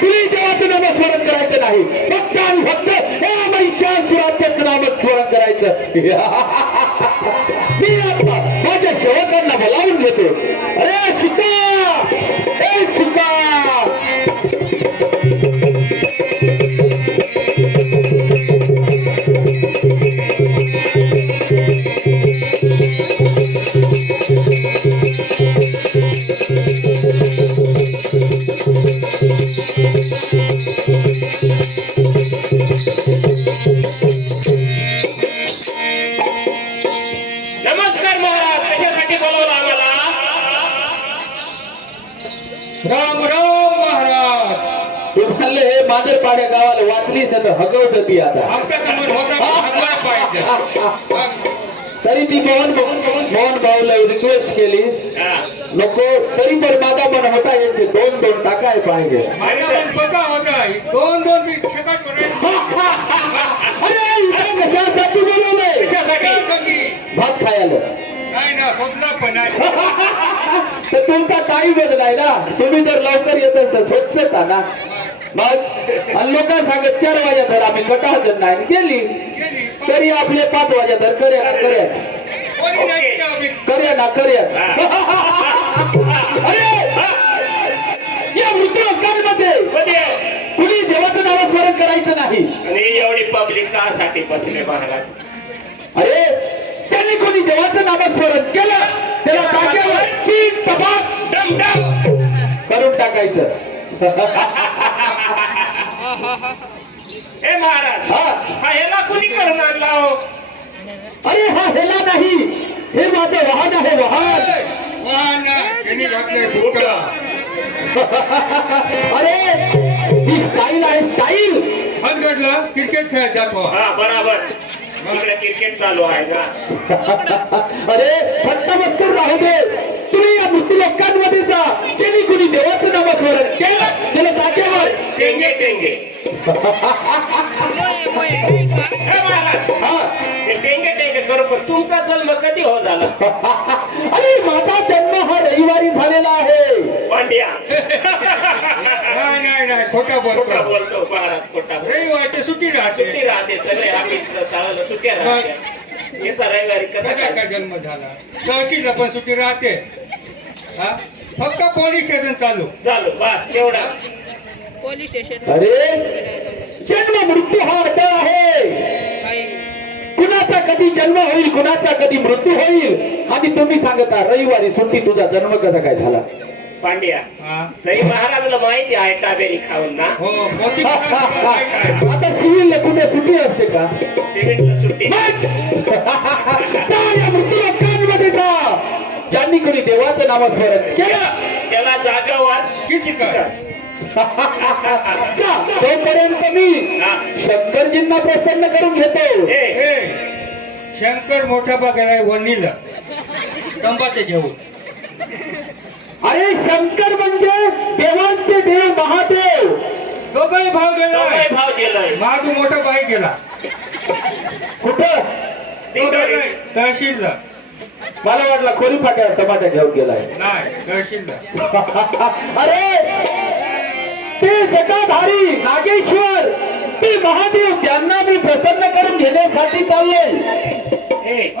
कुणी देवाचं नामस्मरण करायचं नाही, फक्त आणि फक्त हे महिषासुराचंच नामस्मरण करायचं. मी आता माझ्या सेवकांना बोलावून घेतो. अरे सुका, ए सुका, नमस्कार महाराज, कशासाठी बोलवलं आम्हाला? राम राम महाराज. ते म्हणले हे मांजरपाड्या गावाला वाचलीच तर हगवत ती आता. आमचा कमल होता हगला पाहिजे. तरी ती मोहन भाऊला रिक्वेस्ट केली, नको तरी पण माझा मन होता याचे दोन दोन टाकाय पाहिजे. माझा पण पका होता दोन दोन शकट अरे इथं कशासाठी बोलवलंय? कशासाठी? भात खायला नाही ना स्वतःला पण आहे. तर तुमचा काही बदलाय ना. तुम्ही जर लवकर येत तर स्वच्छता ना. मग आणि लोक सांगत 4 वाजा धर आम्ही कटाळ नाही गेली तरी आपले 5 वाजा धर कर्या ना कर्या कोणी नाही का आम्ही? कर्या ना कर्या. अरे या मृत्यू लोकांमध्ये कुणी देवाचं नामस्मरण करायचं नाही. आणि एवढी पब्लिक कासाठी बसले महाराज? अरे त्यांनी कोणी देवाचं नामस्मरण केलं त्याला टाक्यावर चीन टपाक डम डम करून टाकायचं. हे महाराज, हा ह्याला कुणी करून आणला हो? अरे हा हेला नाही, हे माझं वाहन आहे वाहन. वाहन यांनी घातलंय बुटं. अरे ही स्टाईल आहे स्टाईल. हलगडला क्रिकेट खेळत जातो. हा बरोबर, तिकडे क्रिकेट चालू आहे ना. अरे फक्त मस्कर राहू दे. तुम्ही या मृत्यू लोकांमध्ये जा. त्यांनी कुणी देवाचं नामस्मरण केलं त्याला जागेवर टेंगे टेंगे. हे महाराज, ते टेंगे टेंगे करू, पण तुमचा जन्म कधी हो झाला? अरे माझा जन्म हा रविवारी झालेला आहे. पांड्या नाही नाही खोटा खोटा बोलतो. बोलतो महाराज, खोटा. रविवारची सुट्टी राहते. सुट्टी राहते, सगळे ऑफिसला शाळेला सुट्ट्या राहत्या. याचा रविवारी कसा कसा काय जन्म झाला? तहसीलला पण सुट्टी राहते. हा फक्त पोलीस स्टेशन चालू. चालू बस एवढा. पोलीस स्टेशन अरे जन्म मृत्यू हा अड्डा आहे. कुणाचा कधी जन्म होईल कुणाचा कधी मृत्यू होईल आणि तुम्ही सांगता रविवारी सुट्टी. तुझा जन्म कसा काय झाला? पांड्या, हा सई महाराजला माहिती आहे टाबेरी खाऊन ना. हो मोठी आहे. आता सिव्हिल कुठे सुट्टी असते का? सिमेंटला सुट्टी. त्या मृत्यू लोकांमध्ये जा ज्यांनी कोणी देवाचं नामस्मरण केलं त्याला जागावर किती काय तोपर्यंत मी शंकरजींना प्रसन्न करून घेतो. ए शंकर मोठा बघायला वणीला तंबाटे घेऊन. अरे शंकर म्हणजे देवांचे देव महादेव. दोघाही भाव गेलाय. भाव केलाय. महादू मोठा बाई गेला. कुठं? दोघाही तहसीलला. मला वाटलं खोरी फाट्यावर टमाटा घेऊन गेलाय. नाही तहसीलला. अरे ते जटाधारी नागेश्वर ते महादेव त्यांना मी प्रसन्न करून घेण्यासाठी चाललोय.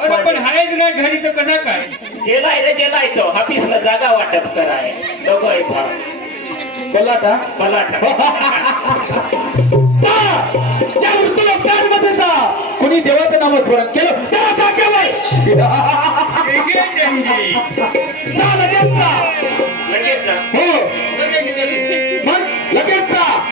अरे पण हायच नाही घरी तर कसा काय? गेलाय रे गेलाय तो ऑफिसला जागा वाटप कराय. दोघंही भाव. पलाटा पलाटा. त्या मृत्यू लोकांमध्ये जा. कुणी देवाचं नामस्मरण केलं त्याला जागेवर डेंगे डेंगे. जा